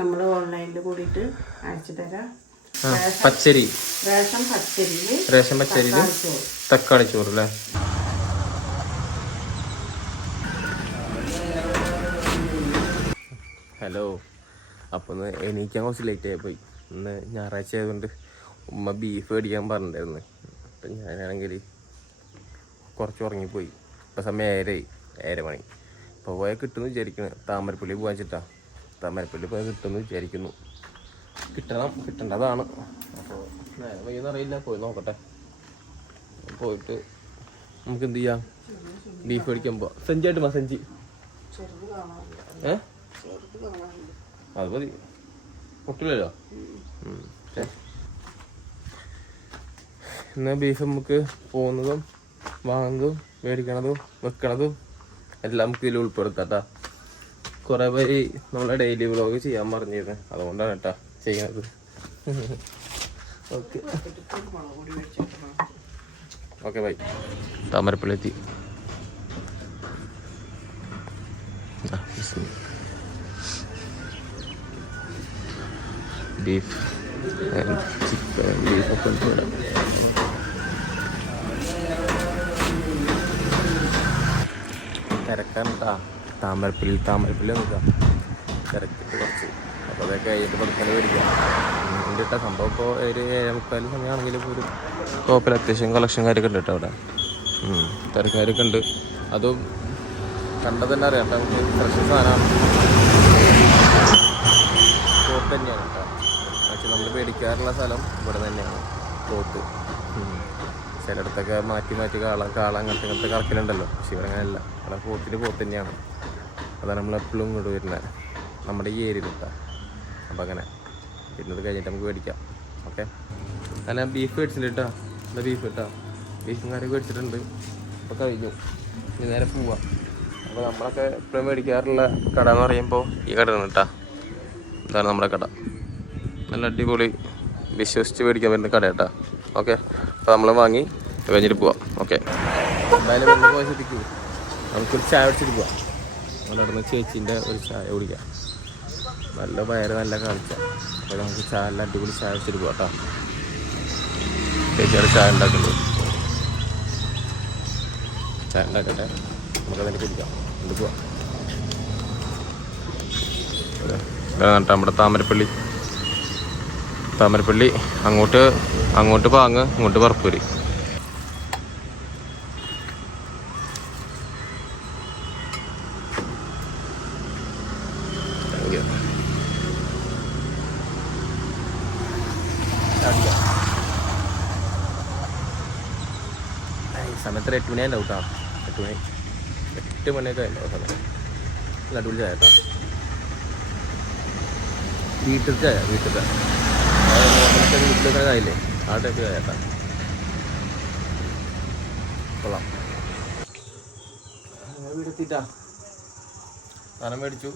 നമ്മൾ ഓൺലൈനിൽ കൂടിയിട്ട് അയച്ചു തരാം. പച്ചരി റേഷൻ പച്ചരിയിൽ തക്കാളി ചോറ് അല്ലേ? ഹലോ. അപ്പോൾ ഒന്ന് എണീക്കാൻ കുറച്ച് ലേറ്റ് ആയി പോയി. ഇന്ന് ഞായറാഴ്ച ആയതുകൊണ്ട് ഉമ്മ ബീഫ് മേടിക്കാൻ പറഞ്ഞിട്ടുണ്ടായിരുന്നു. അപ്പം ഞാനാണെങ്കിൽ കുറച്ച് ഉറങ്ങിപ്പോയി. ഇപ്പം സമയം 7 മണി. ഇപ്പോൾ പോയാൽ കിട്ടുമെന്ന് വിചാരിക്കുന്നു. താമരപ്പള്ളി പോകാൻ വെച്ചിട്ടാ. താമരപ്പള്ളി പോയാൽ കിട്ടുമെന്ന് വിചാരിക്കുന്നു. കിട്ടേണ്ടതാണ്. അപ്പോൾ നേരെ വയ്യെന്ന് അറിയില്ല. പോയി നോക്കട്ടെ. പോയിട്ട് നമുക്ക് എന്ത് ചെയ്യാം, ബീഫ് മേടിക്കാൻ പോവാം. സഞ്ചായിട്ട് സഞ്ചി അത് മതി, പൊട്ടില്ലല്ലോ. എന്നാൽ ബീഫ് നമുക്ക് പോകുന്നതും വാങ്ങുന്നതും മേടിക്കണതും വെക്കണതും എല്ലാം നമുക്ക് ഇതിൽ ഉൾപ്പെടുത്താട്ടാ. കുറേ പേര് നമ്മളെ ഡെയിലി വ്ളോഗ് ചെയ്യാൻ പറഞ്ഞിരുന്നു, അതുകൊണ്ടാണ് കേട്ടാ ചെയ്യണത്. Okay okay bye. താമരപ്പള്ളി എത്തി. ബീഫ് ചിക്കൻ ബീഫൊക്കെ ഉണ്ട്. തിരക്കാണ് കേട്ടാ. താമരപ്പള്ളി നോക്കാം, തിരക്കിട്ട് കുറച്ച്. അപ്പോൾ അതൊക്കെ കഴിഞ്ഞിട്ട് പഠിക്കാൻ മേടിക്കാം. എൻ്റെ ഇട്ട സംഭവം ഇപ്പോൾ ഒരു 7:45 സമയമാണെങ്കിലും ഒരു ടോപ്പിൽ അത്യാവശ്യം കളക്ഷൻ കാര്യമൊക്കെ ഉണ്ട് കേട്ടോ അവിടെ. തിരക്കാരൊക്കെ ഉണ്ട്. അതും കണ്ടത് തന്നെ അറിയാം. നമുക്ക് ഫ്രഷ് സാധനമാണ്. പോത്ത് തന്നെയാണ് കേട്ടോ. പക്ഷെ നമ്മൾ മേടിക്കാറുള്ള സ്ഥലം ഇവിടെ തന്നെയാണ്. പോത്ത് ചിലയിടത്തൊക്കെ മാറ്റി കാള അങ്ങനത്തെ കറക്കലുണ്ടല്ലോ. പക്ഷെ ഇവിടെ അങ്ങനെയല്ല. ഇവിടെ പോത്ത് തന്നെയാണ്. അതാണ് നമ്മളെപ്പോഴും ഇങ്ങോട്ട് വരുന്നത്, നമ്മുടെ ഈ ഏരിയയിൽ കിട്ടാം. അപ്പം അങ്ങനെ പിന്നെ കഴിഞ്ഞിട്ട് നമുക്ക് മേടിക്കാം. ഓക്കെ. അല്ല ബീഫ് മേടിച്ചിട്ടുണ്ട് കേട്ടോ. എന്താ ബീഫ് കേട്ടോ. ബീഫും കറിയൊക്കെ മേടിച്ചിട്ടുണ്ട്. അപ്പോൾ കഴിഞ്ഞു. ഇനി നേരെ പോവാം. അപ്പോൾ നമ്മളൊക്കെ എപ്പോഴും മേടിക്കാറുള്ള കട എന്ന് പറയുമ്പോൾ ഈ കടയാണ് കേട്ടോ. ഇതാണ് നമ്മുടെ കട. നല്ല അടിപൊളി വിശ്വസിച്ച് മേടിക്കാൻ പറ്റുന്ന കട കേട്ടോ. ഓക്കെ. അപ്പോൾ നമ്മൾ വാങ്ങി കഴിഞ്ഞിട്ട് പോവാം. ഓക്കെ. എന്തായാലും വെള്ളം പോകാൻ ശ്രദ്ധിക്കൂ. നമുക്കൊരു ചായ കുടിച്ചിട്ട് പോവാം. അവിടെ നടന്ന് ചേച്ചീൻ്റെ ഒരു ചായ കുടിക്കാം. നല്ല വയറ് നല്ല കാണിച്ച. അപ്പോൾ നമുക്ക് ചായ നല്ല അടിപൊളി ചായ വെച്ചിട്ട് പോവാം കേട്ടോ. ചേച്ചിയുടെ ചായ ഉണ്ടാക്കുന്നുണ്ട്. ചായ ഉണ്ടാക്കട്ടെ, നമുക്കതിൻ്റെ കുടിക്കാം. എന്നിട്ട് പോവാം. ഇതാണ് നമ്മുടെ താമരപ്പള്ളി. അങ്ങോട്ട് പാങ്ങ്, ഇങ്ങോട്ട് പറപ്പൂര്. സമയത്ത് 8 മണിയായി ഉണ്ടാവും കേട്ടോ. 8 മണിയൊക്കെ ഉണ്ടാവും സമയം. നല്ല അടിപൊളി ചായ കേട്ടോ. വീട്ടിലത്തെ ചായയില്ലേ, ആ ടൈപ്പ് ചായ കേട്ടോ. കൊള്ളാം. വീടെത്തിട്ടാ സാധനം മേടിച്ചു.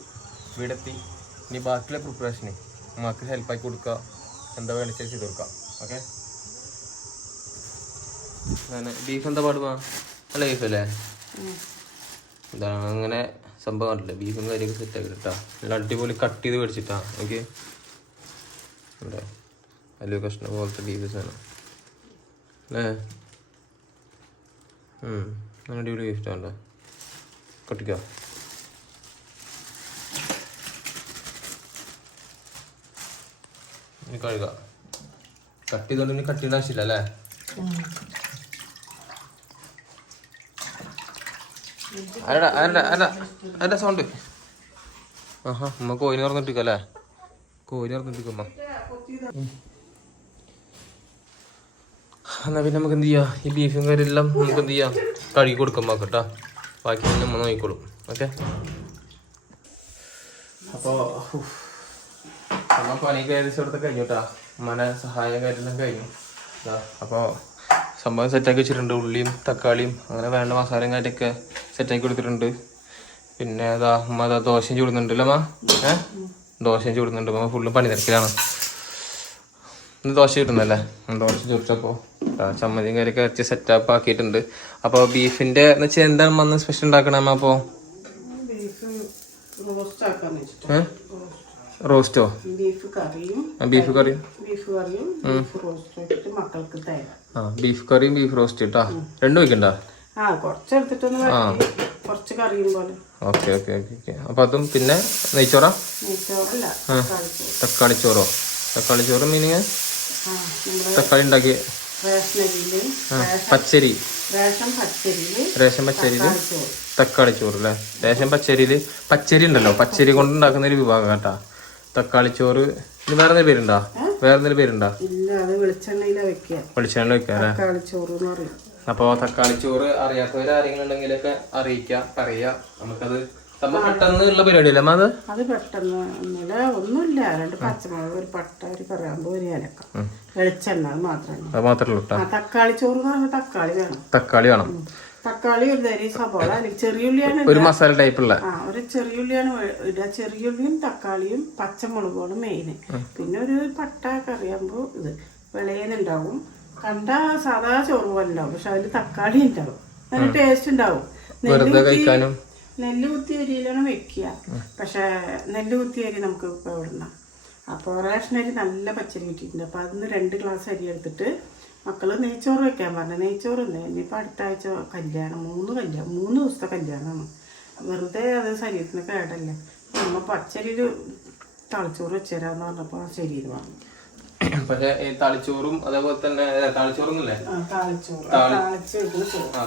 വീടെത്തി. ഇനി ബാക്കിയുള്ള പ്രിപ്പറേഷന് നമുക്ക് ഹെൽപ്പാക്കി കൊടുക്കുക. എന്താ വേണിച്ച ചെയ്ത് കൊടുക്കാം. ഓക്കെ. ബീഫ് എന്താ പാടുമാ? നല്ല ബീഫ് അല്ലേ? ഇതാണ് അങ്ങനെ സംഭവം കണ്ടില്ലേ. ബീഫും കാര്യമൊക്കെ സെറ്റ് ആക്കി ഇട്ടാ. നല്ല അടിപൊളി കട്ട് ചെയ്ത് മേടിച്ചിട്ടാ. ഓക്കെ. ഇവിടെ വലിയ കഷ്ണം പോലത്തെ ബീഫ് സാധനം അല്ലേ? നല്ല അടിപൊളി ബീഫ് വേണ്ട. കട്ടിക്കോ. ഇനി കഴുക. കട്ട് ചെയ്തോണ്ട് ഇനി കട്ട് ചെയ്യേണ്ട ആവശ്യമില്ല അല്ലേ? അതിന്റെ സൗണ്ട്. ആഹാ, അമ്മ കോയിന് തുറന്നിട്ടിക്കല്ലേ? കോയിന് തുറന്നിട്ടിക്കമ്മ. എന്നാ പിന്നെ നമുക്ക് എന്ത് ചെയ്യാം, ഈ ബീഫും കാര്യമെല്ലാം നമുക്ക് എന്ത് ചെയ്യാം, കഴുകി കൊടുക്കാൻ കേട്ടോ. ബാക്കി നമ്മൾ നോക്കിക്കോളും. ഓക്കെ. അപ്പോൾ അമ്മ പണിയൊക്കെ ഏകദേശം ഇവിടുത്തെ കഴിഞ്ഞു കേട്ടോ. അമ്മനെ സഹായം കാര്യമെല്ലാം കഴിഞ്ഞു. അപ്പോൾ സംഭവം സെറ്റാക്കി വെച്ചിട്ടുണ്ട്. ഉള്ളിയും തക്കാളിയും അങ്ങനെ വേണ്ട മസാലയും കാര്യമൊക്കെ സെറ്റാക്കി കൊടുത്തിട്ടുണ്ട്. പിന്നെ അതാ അമ്മ അതാ ദോശയും ചൂടുന്നുണ്ടല്ലോ അമ്മ. ദോശയും ചൂടുന്നുണ്ട്. അമ്മ ഫുള്ളും പണി തിരക്കിലാണ്. ഇന്ന് ദോശ കിട്ടുന്നല്ലേ? ദോശ ചുരിച്ചപ്പോൾ ചമ്മന്തിയും കാര്യമൊക്കെ അരച്ച് സെറ്റപ്പ് ആക്കിയിട്ടുണ്ട്. അപ്പോൾ ബീഫിൻ്റെ എന്ന് വെച്ചാൽ എന്താണ് വന്ന് സ്പെഷ്യൽ ഉണ്ടാക്കണം അമ്മ? അപ്പോൾ റോസ്റ്റോ? ബീഫ് കറിയും ബീഫ് കറിയും ബീഫ് റോസ്റ്റും വെച്ചിട്ട് മക്കൾക്ക് തരാം. ബീഫ് കറിയും ബീഫ് റോസ്റ്റ് ഇട്ടാ രണ്ടും വെക്കണ്ട? കുറച്ചെടുത്തിട്ടൊന്ന് കുറച്ച് കറിയും പോലെ. Okay okay okay okay. അപ്പൊ അതും പിന്നെ നെയ്ച്ചോറാ? നെയ്ച്ചോറല്ല, തക്കാളി ചോറോ? തക്കാളി ചോറ് മീനിങ് തക്കാളി ഉണ്ടാക്കി പച്ചരി, റേഷൻ പച്ചരിയില് തക്കാളി ചോറ് അല്ലേ? റേഷൻ പച്ചരിയില് പച്ചരി ഉണ്ടല്ലോ, പച്ചരി കൊണ്ട് ഉണ്ടാക്കുന്ന ഒരു വിഭാഗം കേട്ടാ തക്കാളി ചോറ്. ഇത് വേറെ എന്തെങ്കിലും പേരുണ്ടോ? വേറെ എന്തെങ്കിലും പേരുണ്ടോ? വെളിച്ചെണ്ണ വെക്കാം അല്ലേ? അപ്പൊ തക്കാളി ചോറ് അറിയാത്തവര് ആരെങ്കിലും ഉണ്ടെങ്കിലൊക്കെ അറിയിക്കാം, പറയാ. നമുക്കത് പെട്ടെന്നുള്ള പരിപാടിയല്ലേ അത്? അത് പെട്ടെന്ന് ഒന്നുമില്ല. 2 പച്ചമുളക്, ഒരു പട്ട, ഒരു കറിയാകുമ്പോ ഒരു ഏലക്ക, വെളിച്ചെണ്ണ, അത് മാത്രമേ. തക്കാളി ചോറ് തക്കാളി വേണം. തക്കാളി ഒരു തരി സബോള, അല്ലെങ്കിൽ ചെറിയുള്ളിയാണ് ഒരു മസാല ടൈപ്പുള്ള. ഒരു ചെറിയുള്ളിയാണ് ഇടുക. ചെറിയുള്ളിയും തക്കാളിയും പച്ചമുളകുമാണ് മെയിന്. പിന്നെ ഒരു പട്ട കറിയാകുമ്പോ ഇത് വിളയുന്നുണ്ടാവും. കണ്ട സാധാ ചോറ് പോലെ ഉണ്ടാവും, പക്ഷെ അതിൽ തക്കാളി ഉണ്ടാവും. നല്ല ടേസ്റ്റ് ഉണ്ടാവും. നെല്ല് കുത്തിയ അരിയിലാണ് വെക്കുക. പക്ഷെ നെല്ല് കുത്തിയ അരി നമുക്ക് ഇപ്പോൾ ഇവിടുന്ന. അപ്പോൾ റേഷൻ അരി നല്ല പച്ചരി കിട്ടിയിട്ടുണ്ട്. അപ്പോൾ അതിന് 2 ഗ്ലാസ് അരി എടുത്തിട്ട് മക്കള് നെയ്ച്ചോറ് വെക്കാൻ പറഞ്ഞു. നെയ്ച്ചോറ് ഉണ്ട്. ഇനിയിപ്പോൾ അടുത്ത ആഴ്ച കല്യാണം, 3 ദിവസത്തെ കല്യാണമാണ്. വെറുതെ അത് ശരീരത്തിന് കേടല്ല. നമ്മൾ പച്ചരിയിൽ തളിച്ചോറ് വെച്ചുതരാന്ന് പറഞ്ഞപ്പോൾ ശരീരം വാങ്ങി. പക്ഷെ ഈ തളിച്ചോറും അതേപോലെ തന്നെ താളിച്ചോറൊന്നുമില്ലേ?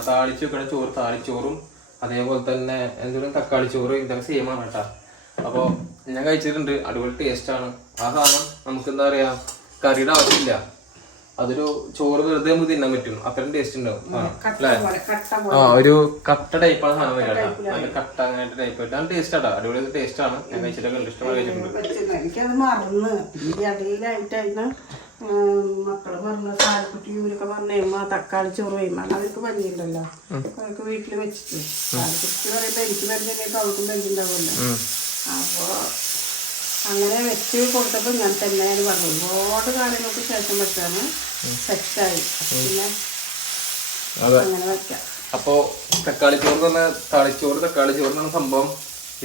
താളിച്ച് വെക്കണ ചോറ്, താളിച്ചോറും അതേപോലെ തന്നെ എന്തെങ്കിലും തക്കാളി ചോറ്, ഇതൊക്കെ സെയിം ആണ് കേട്ടാ. അപ്പൊ ഞാൻ കഴിച്ചിട്ടുണ്ട്, അടിപൊളി ടേസ്റ്റ് ആണ്. ആ സാധനം നമുക്ക് എന്താ പറയാ, കറിയുടെ ആവശ്യമില്ല. അതൊരു ചോറ് വെറുതെ നമുക്ക് തിന്നാൻ പറ്റും, അത്രയും ടേസ്റ്റ് ഉണ്ടാവും അല്ലേ? ഒരു കട്ട ടൈപ്പാണ് സാധനം വരിക കേട്ടോ. നല്ല കട്ട അങ്ങനത്തെ ടൈപ്പ് ആയിട്ട് നല്ല ടേസ്റ്റ് ആട്ടാ, അടിപൊളി ടേസ്റ്റ് ആണ്. ഞാൻ കഴിച്ചിട്ടൊക്കെ ഇഷ്ടമായി കഴിച്ചിട്ടുണ്ട്. എനിക്കത് മറന്ന് ഇടയിലായിട്ടായിരുന്നു മക്കള് പറഞ്ഞ സാരക്കുട്ടി ഇവരൊക്കെ പറഞ്ഞ തക്കാളി ചോറ് കഴിയുമ്പോൾ അവർക്ക് പനിയുണ്ടല്ലോ, അവർക്ക് വീട്ടിൽ വെച്ചിട്ട് സാരക്കുട്ടി പറയുമ്പോ എനിക്ക് പരിചയമായിട്ട് അവർക്കും പരിചയമുണ്ടാവുമല്ലോ. അപ്പൊ അങ്ങനെ വെച്ച് കൊടുത്തപ്പോൾ ഞാൻ തന്നെയാണ് പറഞ്ഞു. ഒരുപാട് കാലങ്ങൾക്ക് ശേഷം വെച്ചാണ് സെറ്റായി. പിന്നെ അങ്ങനെ വെക്കാം. അപ്പോ തക്കാളി ചോറ് തന്നെ തക്കാളി ചോറ് എന്ന സംഭവം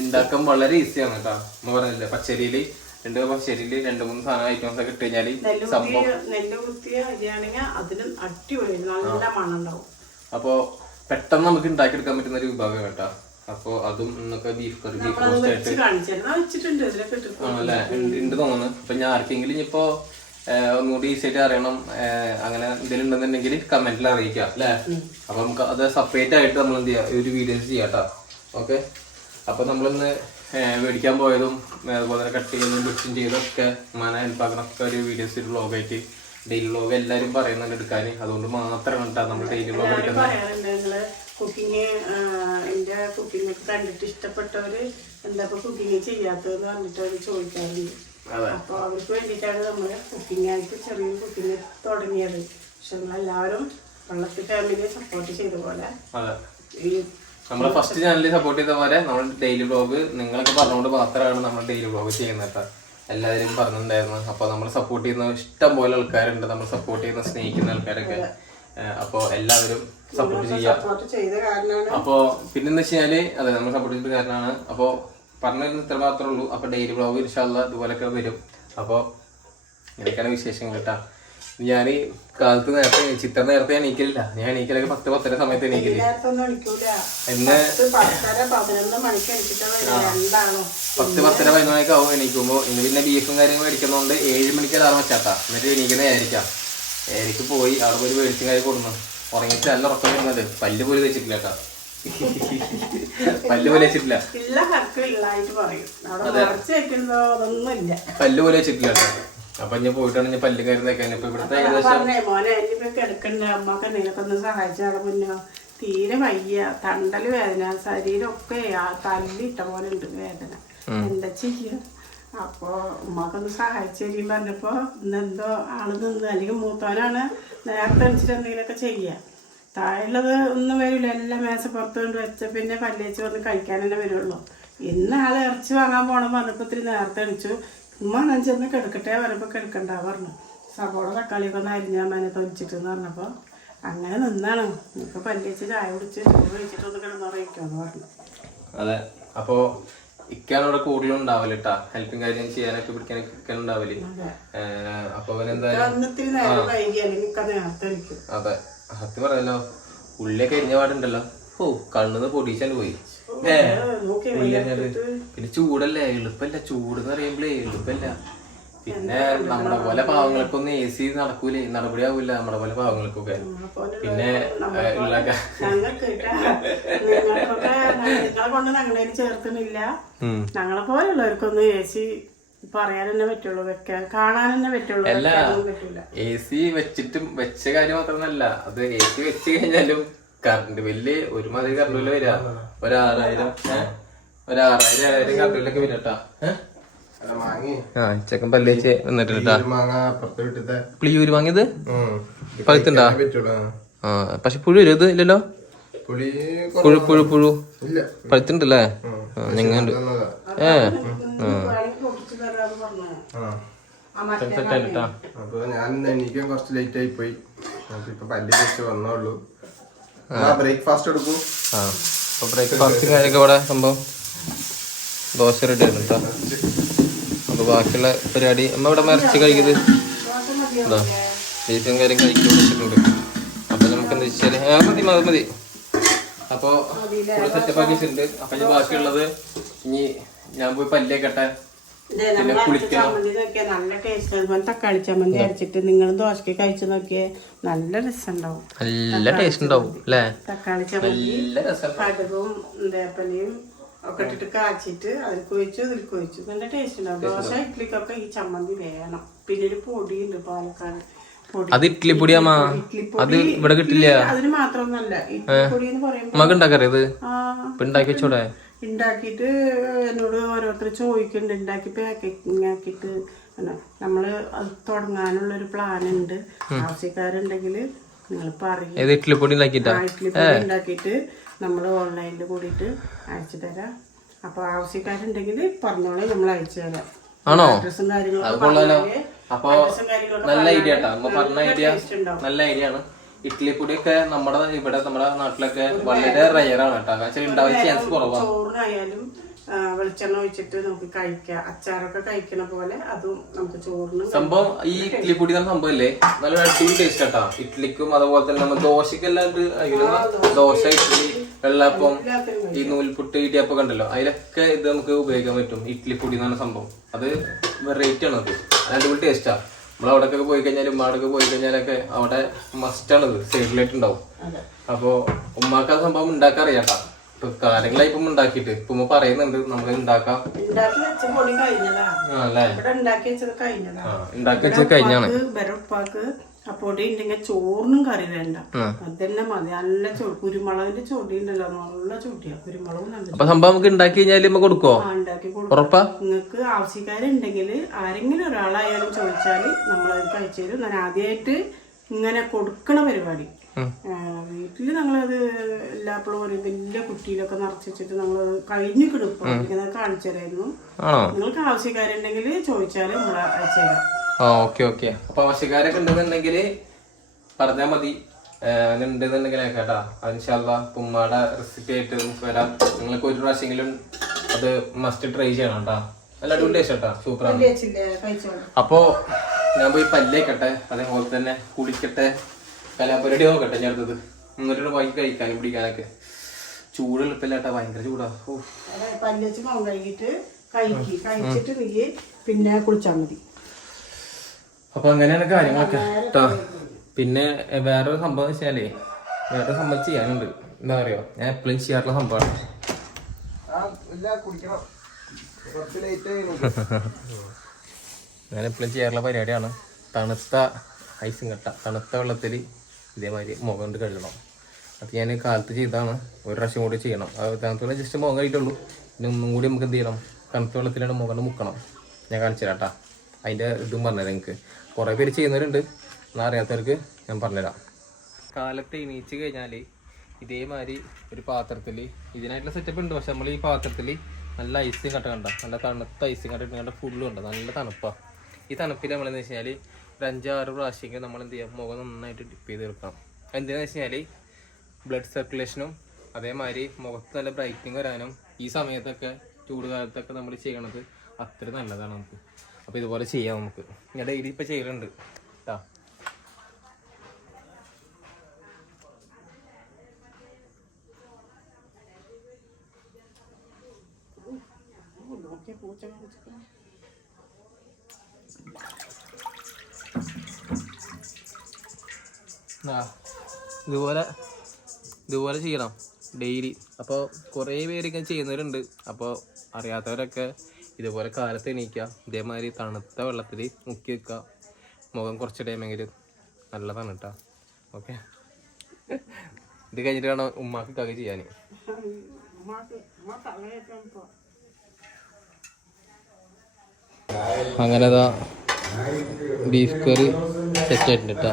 ഉണ്ടാക്കാൻ വളരെ ഈസിയാണ് കേട്ടോ. നമ്മൾ പറഞ്ഞില്ലേ, പച്ചരിയില് 2 പച്ചരിയില് 2-3 സാധനം ഐറ്റംസ് ഒക്കെ ഇട്ട് കഴിഞ്ഞാല് നെല്ല് കുത്തിയ അരിയാണെങ്കിൽ അതിന് അടിപൊളി നല്ല മണം ഉണ്ടാവും. അപ്പൊ പെട്ടെന്ന് നമുക്ക് ഉണ്ടാക്കിയെടുക്കാൻ പറ്റുന്ന ഒരു വിഭാഗം കേട്ടോ. അപ്പൊ അതും ഇന്നൊക്കെ ബീഫ് കറി, ബീഫ് റോസ്റ്റ് ആയിട്ട് ആണല്ലേ ഉണ്ട് തോന്നുന്നു. അപ്പൊ ഞാൻ ആർക്കെങ്കിലും ഇനിയിപ്പോ ഒന്നുകൂടി ഈസി ആയിട്ട് അറിയണം, അങ്ങനെ എന്തെങ്കിലും ഉണ്ടെന്നുണ്ടെങ്കിൽ കമന്റിൽ അറിയിക്കാം അല്ലേ? അപ്പൊ നമുക്ക് അത് സെപ്പറേറ്റ് ആയിട്ട് നമ്മൾ എന്ത് ചെയ്യാം, ഒരു വീഡിയോസ് ചെയ്യാം കേട്ടോ. ഓക്കെ. അപ്പൊ നമ്മളിന്ന് മേടിക്കാൻ പോയതും അതുപോലെ തന്നെ കട്ട് ചെയ്തതും ബിറ്റും ചെയ്തൊക്കെ മന ഹെൽപ്പാക്കണൊക്കെ ഒരു വീഡിയോസ് വ്ളോഗായിട്ട് ഡെയിലി വ്ളോഗ് എല്ലാവരും പറയുന്നുണ്ട് എടുക്കാൻ. അതുകൊണ്ട് മാത്രമാണ് കേട്ടോ നമ്മൾ ഡെയിലി വ്ളോഗ് എടുക്കുന്നത്. കുക്കിങ് എൻ്റെ കുക്കിംഗ് കണ്ടിട്ട് ഇഷ്ടപ്പെട്ടവര് എന്താ ഇപ്പൊ കുക്കിങ് ചെയ്യാത്തതെന്ന് പറഞ്ഞിട്ട് അവർ ചോദിക്കാറുണ്ട്. അപ്പൊ അവർക്ക് വേണ്ടിയിട്ടാണ് നമ്മള് കുക്കിംഗ് ആയിട്ട് ചെറിയ കുക്കിംഗ് തുടങ്ങിയത്. പക്ഷെ നമ്മളെല്ലാവരും വള്ളത്തി ഫാമിലിയെ സപ്പോർട്ട് ചെയ്ത പോലെ ഈ നമ്മളെ ഫസ്റ്റ് ചാനലിൽ സപ്പോർട്ട് ചെയ്ത പോലെ നമ്മൾ ഡെയിലി വ്ളോഗ് നിങ്ങളൊക്കെ പറഞ്ഞുകൊണ്ട് മാത്രമാണ് നമ്മൾ ഡെയിലി വ്ളോഗ് ചെയ്യുന്നത് കേട്ടോ. എല്ലാവരും പറഞ്ഞിട്ടുണ്ടായിരുന്നു. അപ്പൊ നമ്മൾ സപ്പോർട്ട് ചെയ്യുന്ന ഇഷ്ടം പോലെ ആൾക്കാരുണ്ട്, നമ്മൾ സപ്പോർട്ട് ചെയ്യുന്ന സ്നേഹിക്കുന്ന ആൾക്കാരൊക്കെ. അപ്പൊ എല്ലാവരും സപ്പോർട്ട് ചെയ്യാം. അപ്പൊ പിന്നെന്ന് വെച്ചാല് അതെ നമ്മൾ സപ്പോർട്ട് ചെയ്ത കാരണമാണ്. അപ്പൊ പറഞ്ഞിരുന്ന ഇത്ര മാത്രമേ ഉള്ളൂ. അപ്പൊ ഡെയിലി വ്ളോഗ് ഇൻഷാല്ലാ ഇതുപോലൊക്കെ വരും. അപ്പൊ എനിക്കാണ് വിശേഷങ്ങൾ കേട്ടാ. ഞാൻ കാലത്ത് നേരത്തെ എണീക്കലില്ല. ഞാൻ എണീക്കലൊക്കെ 10-10 സമയത്ത് എണീക്കില്ല. എന്നെ 10-11 മണിക്ക് ആവും എണീക്കുമ്പോ. ഇന്ന് പിന്നെ ബീഫും കാര്യങ്ങളും മേടിക്കുന്നതുകൊണ്ട് 7 മണിക്ക് അലാറം വെച്ചാട്ടാ. എന്നിട്ട് എണീക്കുന്നത് 7:00 പോയി അവിടെ പോയി മേടിച്ചും കാര്യം കൊടുക്കുന്നു. ഉറങ്ങിയിട്ട് നല്ല ഉറക്കം വരുന്നത്. പല്ല് പോലും വെച്ചിട്ടില്ല കേട്ടോ. പല്ല് പോലെ വെച്ചിട്ടില്ല. പല്ല് പോലെ വെച്ചിട്ടില്ല കേട്ടോ. അപ്പൊ ഞാൻ പോയിട്ടാണ് ഞാൻ പല്ല് കാര്യം തേക്കാൻ. ഇപ്പൊ ഇവിടുത്തെ അമ്മക്കെന്തെങ്കിലൊക്കെ സഹായിച്ചാൽ മുന്നോ തീരെ വയ്യ, തണ്ടല് വേദന, ശരീരമൊക്കെ തല്ലിട്ട പോലെ ഉണ്ട് വേദന. എന്താ ചെയ്യ? അപ്പൊ ഉമ്മക്കൊന്ന് സഹായിച്ചു തരും പറഞ്ഞപ്പോ ഇന്നെന്തോ ആള് നിന്ന്, അല്ലെങ്കിൽ മൂത്തോനാണ് നേരത്തെ അനുസരിച്ച് എന്തെങ്കിലുമൊക്കെ ചെയ്യുക. താഴെയുള്ളത് ഒന്നും വരില്ല, എല്ലാം മേശപ്പുറത്ത് കൊണ്ട് വെച്ച പിന്നെ പല്ലേച്ച് വന്ന് കഴിക്കാൻ തന്നെ വരുള്ളൂ. ഇന്ന് ആള് ഇറച്ചി വാങ്ങാൻ പോകണം പറഞ്ഞപ്പോൾ ഇത്തിരി നേരത്തെ അടിച്ചു. ഉമ്മ ചെന്ന് കിടക്കട്ടെ പറഞ്ഞപ്പോൾ കിടക്കണ്ട പറഞ്ഞു. സവോള തക്കാളിയൊക്കെ ഒന്ന് അരിഞ്ഞാൽ മനെ തൊലിച്ചിട്ടെന്ന് പറഞ്ഞപ്പോൾ അങ്ങനെ നിന്നാണ്. ഇപ്പൊ പല്ലേച്ച് ചായ കുടിച്ച് ചോറ് കഴിച്ചിട്ടൊന്ന് കിടന്നുറങ്ങിക്കാന്ന് പറഞ്ഞു. അതെ. അപ്പോ ഇക്കാണ് ഇവിടെ കൂടുതലും ഉണ്ടാവല് കേട്ടാ, ഹെൽപ്പിംഗ് കാര്യം ചെയ്യാനൊക്കെ പിടിക്കാനൊക്കെ ഇക്കാൻ ഉണ്ടാവല്. അപ്പൊ അവനെന്തായാലും അതെ സത്യം പറയാലോ, ഉള്ളിയൊക്കെ എരിഞ്ഞ പാടുണ്ടല്ലോ. ഓ കണ്ണുന്ന് പൊടിച്ചാണ്ട് പോയി. പിന്നെ ചൂടല്ലേ, എളുപ്പല്ല. ചൂട് എന്ന് പറയുമ്പോഴേ എളുപ്പല്ല. പിന്നെ നമ്മളെ പോലെ പാവങ്ങൾക്കൊന്നും AC നടക്കൂലേ, നടപടിയാവൂല നമ്മുടെ പോലെ പാവങ്ങൾക്കൊക്കെ. പിന്നെ ചേർക്കുന്നില്ല. ഞങ്ങളെ പോലുള്ളവർക്കൊന്നും AC പറയാൻ തന്നെ പറ്റുള്ളൂ, വെക്കാൻ കാണാൻ തന്നെ പറ്റുള്ളൂ. അല്ല AC വെച്ച കാര്യം മാത്രമല്ല, അത് AC വെച്ച് കഴിഞ്ഞാലും കറണ്ട് ബില്ല് ഒരുമാതിരി കറണ്ട് ബില്ല് വരിക. 6,000 കറണ്ട് ബില്ലൊക്കെ വരട്ടാ. ചെക്കൻ പല്ലേച്ച് വന്നിട്ടാ. പുളിയൂര് വാങ്ങിയത് പഴുത്തുണ്ടാ? പക്ഷെ പുഴു ഇത് ഇല്ലല്ലോ. പുഴു പുഴു പുഴു പഴുത്തുണ്ടല്ലേ? ഞങ്ങളുണ്ട്. അപ്പൊ ഞാൻ എണീക്കാൻ കുറച്ച് ലേറ്റ് ആയി പോയി. ഇപ്പൊ പല്ല് വെച്ച് വന്നോളൂ. ബ്രേക്ക്ഫാസ്റ്റ് എടുക്കൂ. ബ്രേക്ക്ഫാസ്റ്റ് കാര്യമൊക്കെ ഇവിടെ സംഭവം ദോശ റെഡി ആയിരുന്നു കേട്ടോ. അപ്പൊ ബാക്കിയുള്ള പരിപാടി അമ്മ ഇവിടെ മരച്ച് കഴിക്കുന്നത് ബീഫും കാര്യം കഴിക്കാൻ വെച്ചിട്ടുണ്ട്. അപ്പൊ നമുക്ക് എന്താ വെച്ചാല് മതി മതി മതി. അപ്പൊ സെറ്റപ്പ് ആക്കി വെച്ചിട്ടുണ്ട്. അപ്പൊ ഇനി ബാക്കിയുള്ളത് ഇനി ഞാൻ പോയി പല്ലേക്കട്ടെ. നല്ല ടേസ്റ്റ്. അതുപോലെ തക്കാളി ചമ്മന്തി അരച്ചിട്ട് നിങ്ങൾ ദോശക്ക് കഴിച്ചു നോക്കിയേ, നല്ല രസമുണ്ടാവും. നല്ല ടേസ്റ്റ് ഉണ്ടാവും അല്ലേ? തക്കാളി ചമ്മന്തി കടുകും വേപ്പലയും ഒക്കെ ഇട്ടിട്ട് കാച്ചിട്ട് അതിൽ കൊഴിച്ചു നല്ല ടേസ്റ്റ് ഉണ്ടാവും. ദോശ ഇഡ്ലിക്കൊക്കെ ഈ ചമ്മന്തി വേണം. പിന്നെ ഒരു പൊടിയുണ്ട് പാലക്കാട് പൊടി, അത് ഇഡ്ലി പൊടിയാ. അത് ഇവിടെ കിട്ടില്ല. അതിന് മാത്രമൊന്നല്ല, ഇഡ്ലിപ്പൊടി എന്ന് പറയുമ്പോ മകൻ ഉണ്ടാക്കറിയത് ഉണ്ടാക്കി വെച്ചോടെ. ഉണ്ടാക്കിയിട്ട് എന്നോട് ഓരോരുത്തർ ചോദിക്കുന്നുണ്ട്, ഉണ്ടാക്കി പാക്കിങ് ആക്കിയിട്ട്. നമ്മള് അത് തുടങ്ങാനുള്ളൊരു പ്ലാൻ ഉണ്ട്. ആവശ്യക്കാരുണ്ടെങ്കിൽ നിങ്ങൾ പറയും. ഇഡ്ലിപ്പൊടി ഉണ്ടാക്കിയിട്ട് നമ്മൾ ഓൺലൈനിൽ കൂടിയിട്ട് അയച്ചു തരാം. അപ്പൊ ആവശ്യക്കാരുണ്ടെങ്കിൽ പറഞ്ഞോളെ, നമ്മൾ അയച്ചു തരാം. ആണോ? അഡ്രസ്സും കാര്യങ്ങളൊക്കെ അപ്പൊ നല്ല ഐഡിയ കേട്ടോ അമ്മ പറഞ്ഞ ഐഡിയ. നല്ല ഐഡിയ ആണ്. ഇഡ്ലിപ്പൊടിയൊക്കെ നമ്മുടെ ഇവിടെ നമ്മുടെ നാട്ടിലൊക്കെ വളരെ റയറാണ് കേട്ടോ. ഉണ്ടാവാൻ ചാൻസ് കുറവാണ്. ചോറിനായാലും വെളിച്ചെണ്ണ ഒഴിച്ചിട്ട് നമുക്ക് കഴിക്കാം. അച്ചാറൊക്കെ കഴിക്കണ പോലെ അതും നമുക്ക് ചോറിന് സംഭവം. ഈ ഇഡ്ലിപ്പൊടി എന്ന സംഭവം അല്ലേ, നല്ല അടിപൊളി ടേസ്റ്റ് കേട്ടോ. ഇഡ്ലിക്കും അതുപോലെ തന്നെ നമ്മൾ ദോശക്കെല്ലാം ദോശ, ഇഡ്ലി, വെള്ളപ്പം, ഈ നൂൽപുട്ട്, ഇടിയപ്പൊക്കെ ഉണ്ടല്ലോ, അതിലൊക്കെ ഇത് നമുക്ക് ഉപയോഗിക്കാൻ പറ്റും. ഇഡ്ലിപ്പൊടി എന്ന് പറഞ്ഞ സംഭവം അത് വെറൈറ്റി ആണ്. അത് അടിപൊളി ടേസ്റ്റാ. നമ്മളവിടൊക്കെ പോയി കഴിഞ്ഞാലും ഉമ്മാടൊക്കെ പോയി കഴിഞ്ഞാലൊക്കെ അവിടെ മസ്റ്റാണത്, സൈഡിലായിട്ട് ഉണ്ടാവും. അപ്പൊ ഉമ്മാക്ക് ആ സംഭവം ഉണ്ടാക്കാൻ അറിയാട്ടാ. ഇപ്പൊ കാലങ്ങളായി ഇപ്പം ഉണ്ടാക്കിയിട്ട് ഇപ്പൊ ഉമ്മ പറയുന്നുണ്ട് നമുക്ക് ഉണ്ടാക്കാം. ഉണ്ടാക്കി വെച്ചത് കഴിഞ്ഞാണ്. ആ പൊടി ഉണ്ടെങ്കിൽ ചോറിനും കറി വേണ്ട, അതന്നെ മതി. നല്ല കുരുമുളകിന്റെ ചൊടി ഉണ്ടല്ലോ, നല്ല ചൊടിയാ കുരുമുളകും. അപ്പൊ സംഭവം നമുക്ക് ഉണ്ടാക്കി കഴിഞ്ഞാല് കൊടുക്കോ? ഉണ്ടാക്കി കൊടുക്കാം. നിങ്ങൾക്ക് ആവശ്യക്കാരുണ്ടെങ്കിൽ ആരെങ്കിലും ഒരാളായാലും ചോദിച്ചാല് നമ്മളത് കഴിച്ചു തരും. ഞാൻ ആദ്യമായിട്ട് ഇങ്ങനെ കൊടുക്കണ പരിപാടി. വീട്ടില് ഞങ്ങളത് എല്ലാപ്പോഴും ഒരു വലിയ കുട്ടിയിലൊക്കെ നിറച്ചിട്ട് നമ്മളത് കഴിഞ്ഞു കിടക്കും. ഇങ്ങനെ കാണിച്ചു തരായിരുന്നു. നിങ്ങൾക്ക് ആവശ്യക്കാരുണ്ടെങ്കിൽ ചോദിച്ചാല് നമ്മൾ അയച്ചു തരാം. Okay okay. അപ്പൊ ആവശ്യക്കാരൊക്കെ ഉണ്ടെന്നുണ്ടെങ്കിൽ പറഞ്ഞാൽ മതി. ഉണ്ടെന്നുണ്ടെങ്കിൽ കേട്ടാ. അതിൻഷാല്ലാ ഉമ്മയുടെ റെസിപ്പി ആയിട്ട് നമുക്ക് വരാം. നിങ്ങൾക്ക് ഒരു പ്രാവശ്യമെങ്കിലും അത് മസ്റ്റ് ട്രൈ ചെയ്യണം കേട്ടാ. നല്ല അടിപൊളി ടേസ്റ്റ് കേട്ടാ, സൂപ്പറാണ്. അപ്പോ ഞാൻ പോയി പല്ലേക്കട്ടെ, അതേപോലെ തന്നെ കുളിക്കട്ടെ, കലാപരിപാടി നോക്കട്ടെ. ഞാൻ അടുത്തത് എന്നിട്ട് പോയി കഴിക്കാനും പിടിക്കാനൊക്കെ. ചൂട് എളുപ്പമില്ലാട്ടാ, ഭയങ്കര ചൂടാ. പല്ലേച്ച് മുഖം കഴുകിട്ട് കഴിച്ചിട്ട് നീ പിന്നെ കുളിച്ചാൽ മതി. അപ്പൊ അങ്ങനെയാണ് കാര്യങ്ങളൊക്കെ കേട്ടോ. പിന്നെ വേറൊരു സംഭവം വെച്ചാലേ, വേറൊരു സംഭവം ചെയ്യാനുണ്ട്. എന്താ പറയുക, ഞാൻ എപ്പോഴും ചെയ്യാറുള്ള സംഭവമാണ്. ഞാൻ എപ്പോഴും ചെയ്യാറുള്ള പരിപാടിയാണ് തണുത്ത ഐസും കട്ട. തണുത്ത വെള്ളത്തിൽ ഇതേമാതിരി മുഖം കൊണ്ട് കഴുകണം. അത് ഞാൻ കാലത്ത് ചെയ്താണ്. ഒരു പ്രാവശ്യം കൂടി ചെയ്യണം. അത് തണുത്ത വെള്ളം ജസ്റ്റ് മുഖം കഴിയിട്ടുള്ളൂ. പിന്നെ ഒന്നും കൂടി നമുക്ക് എന്ത് ചെയ്യണം, തണുത്ത വെള്ളത്തിലാണ് മുഖം കൊണ്ട് മുക്കണം. ഞാൻ കാണിച്ചു തരാം കേട്ടാ. അതിൻ്റെ ഇതും പറഞ്ഞുതരാം. എനിക്ക് കുറേ പേര് ചെയ്യുന്നവരുണ്ട്, എന്നാൽ അറിയാത്തവർക്ക് ഞാൻ പറഞ്ഞുതരാം. കാലത്ത് എണീച്ച് കഴിഞ്ഞാൽ ഇതേമാതിരി ഒരു പാത്രത്തിൽ, ഇതിനായിട്ടുള്ള സെറ്റപ്പ് ഉണ്ട്. പക്ഷെ നമ്മൾ ഈ പാത്രത്തിൽ നല്ല ഐസും കട്ട കണ്ട, നല്ല തണുത്ത ഐസും കട്ട ഇട്ട് ഫുള്ളും ഉണ്ട്. നല്ല തണുപ്പാണ്. ഈ തണുപ്പിൽ നമ്മളെന്ന് വെച്ച് കഴിഞ്ഞാൽ ഒരു 5-6 പ്രാവശ്യം നമ്മൾ എന്ത് ചെയ്യാം, മുഖം നന്നായിട്ട് ഡിപ്പ് ചെയ്ത് എടുക്കണം. എന്തിനാന്ന് വെച്ച് കഴിഞ്ഞാൽ ബ്ലഡ് സർക്കുലേഷനും അതേമാതിരി മുഖത്ത് നല്ല ബ്രൈറ്റനിങ് വരാനും ഈ സമയത്തൊക്കെ ചൂട് കാലത്തൊക്കെ നമ്മൾ ചെയ്യണത് അത്ര നല്ലതാണ് നമുക്ക്. അപ്പോൾ ഇതുപോലെ ചെയ്യാം നമുക്ക്. ഞാൻ ഡെയിലി ഇപ്പോൾ ചെയ്യലുണ്ട് കേട്ടോ. ഇതുപോലെ ചെയ്യണം ഡെയിലി. അപ്പോൾ കുറേ പേരൊക്കെ ചെയ്യുന്നവരുണ്ട്. അപ്പോൾ അറിയാത്തവരൊക്കെ ഇതുപോലെ കാലത്ത് എണീക്കുക, ഇതേമാതിരി തണുത്ത വെള്ളത്തിൽ മുക്കി വെക്കുക, മുഖം കുറച്ച് ടൈമെങ്കിലും നല്ലതാണ് കേട്ടോ. ഓക്കെ, ഇത് കഴിഞ്ഞിട്ട് വേണം ഉമ്മാക്ക് കറി ചെയ്യാൻ. അങ്ങനെ ബീഫ് കറി സെറ്റ് ആയിട്ടുണ്ട് കേട്ടോ.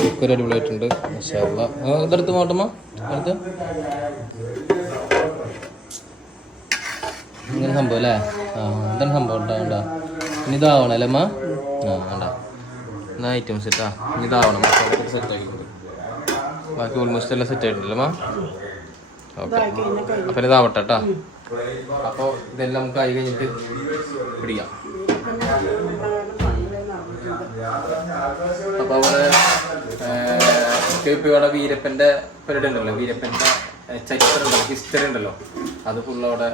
ബീഫ് കറി അടിപൊളിയായിട്ടുണ്ട്. ഇതെടുത്ത് നോട്ടമ്മ അടുത്ത് ഇങ്ങനെ സംഭവം അല്ലേ? എന്താണ് സംഭവം കേട്ടോ. ഇനി ഇതാവണം അല്ലേ അമ്മ? വേണ്ട എന്നാ ഐറ്റംസ് ഇട്ടാ. ഇനി ഇതാവണം. മസാല സെറ്റ് ആക്കിയിട്ടുണ്ട്. ബാക്കി ഓൾമോസ്റ്റ് എല്ലാം സെറ്റ് ആയിട്ടുണ്ടല്ലോ അമ്മ. ഓക്കെ, അപ്പം ഇതാവട്ടെ കേട്ടോ. അപ്പോൾ ഇതെല്ലാം നമുക്ക് ആയി കഴിഞ്ഞിട്ട് പിടിക്കാം. അപ്പോൾ അവിടെ ഇവിടെ വീരപ്പൻ്റെ പരിപാടി ഉണ്ടല്ലോ, വീരപ്പൻ്റെ ചരിത്രം ഉണ്ടല്ലോ, ഹിസ്റ്ററി ഉണ്ടല്ലോ, അത് ഫുള്ള് അവിടെ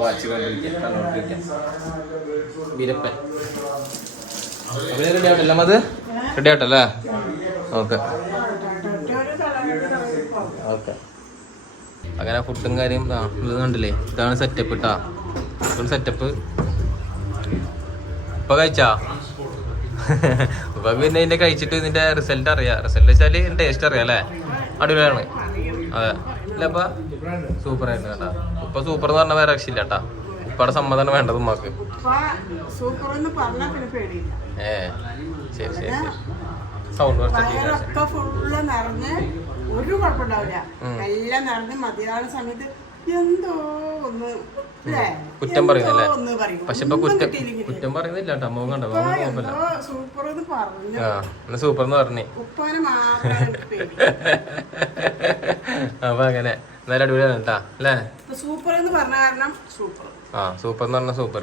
വാച്ച് കണ്ടുപിടിക്കാം. വീരപ്പൻ അപ്പം റെഡി ആവട്ടല്ലേ അത്? റെഡി ആവട്ടല്ലേ? Okay okay. അങ്ങനെ ഫുഡും കാര്യം ഇത് കണ്ടില്ലേ, ഇതാണ് സെറ്റപ്പ് ഇട്ടാ. സെറ്റപ്പ് ഇപ്പൊ കഴിച്ചാ ഇപ്പൊ പിന്നെ ഇതിന്റെ കഴിച്ചിട്ട് ഇതിന്റെ റിസൾട്ട് അറിയാം. റിസൾട്ട് വെച്ചാല് ടേസ്റ്റ് അറിയാം അല്ലേ? അടിപൊളിയാണ്. അതെ ഇല്ല അപ്പ സൂപ്പർ ആയിട്ട് കേട്ടാ. ഇപ്പൊ സൂപ്പർ എന്ന് പറഞ്ഞാൽ വേറെ രക്ഷയില്ല കേട്ടാ. ഉപ്പയുടെ സമ്മതമാണ് വേണ്ടത് ഉമ്മാക്ക്. ശരി ശരി ശരി. സൗണ്ട് ഒരു കുഴപ്പമുണ്ടാവില്ല. എല്ലാം നിറഞ്ഞ് മതിയാകുന്ന സമയത്ത് എന്തോ ഒന്ന് കുറ്റം പറയുന്നല്ലേ? പക്ഷെ ഇപ്പൊ കുറ്റം പറയുന്നില്ല കേട്ടോ. മോൻ കണ്ടോ? സൂപ്പർ എന്ന് പറഞ്ഞേ. അപ്പൊ അങ്ങനെ നല്ല അടിപൊളിയാണ് കേട്ടാ അല്ലേ? സൂപ്പർ എന്ന് പറഞ്ഞ കാരണം സൂപ്പർ. സൂപ്പർ എന്ന് പറഞ്ഞ സൂപ്പർ.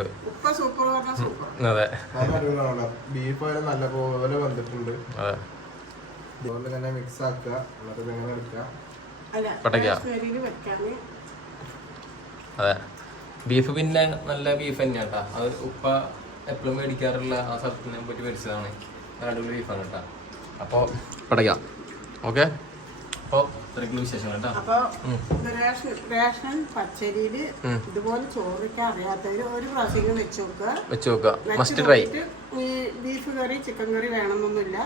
അതെ ബീഫ് നല്ല പോലെ വന്നിട്ടുണ്ട്. അതെ മിക്സ് ആക്കുക, അതെ ബീഫ് പിന്നെ നല്ല ബീഫ് തന്നെയാണ് കേട്ടോ. അത് ഉപ്പ എപ്പോഴും മേടിക്കാറുള്ള ആ സ്ഥലത്തിനെ പറ്റി മേടിച്ചതാണ്. അടിപൊളി ബീഫാണ് കേട്ടോ. അപ്പോൾ പടയ്ക്കാം. ഓക്കെ, അപ്പോൾ ഇത്രയ്ക്കുള്ള വിശേഷം കേട്ടോ. അപ്പോൾ റേഷൻ പച്ചരിയിൽ ഇതുപോലെ ചോറിക്കാൻ അറിയാത്തവര് ഒരു പ്രാവശ്യം വെച്ച് നോക്കുക. Must try. ഈ ബീഫ് കറി ചിക്കൻ കറി വേണമെന്നൊന്നുമില്ല.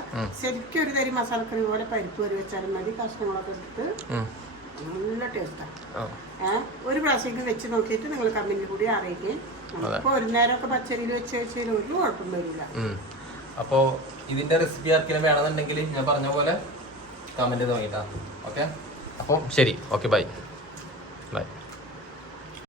ശരിക്കും ഒരു തരി മസാലക്കറി പോലെ പരിപ്പ് കറി വെച്ചാലും മതി. കഷ്ണങ്ങളൊക്കെ ഇട്ടിട്ട് നല്ല ടേസ്റ്റാണ്. ഒരു പ്രാവശ്യം വെച്ച് നോക്കിയിട്ട് നിങ്ങൾ കമ്മിന് കൂടി അറിയിക്കും. അപ്പോൾ ഒരു നേരമൊക്കെ പച്ചരിയിൽ വെച്ച് വെച്ചാൽ ഒരു കുഴപ്പം വരില്ല. അപ്പോൾ ഇതിന്റെ റെസിപ്പി ആർക്കെങ്കിലും വേണമെന്നുണ്ടെങ്കിൽ ഞാൻ പറഞ്ഞ പോലെ കമന്റ് നോക്കിട്ടാ. ഓക്കെ, അപ്പോൾ ശരി. Okay, bye bye.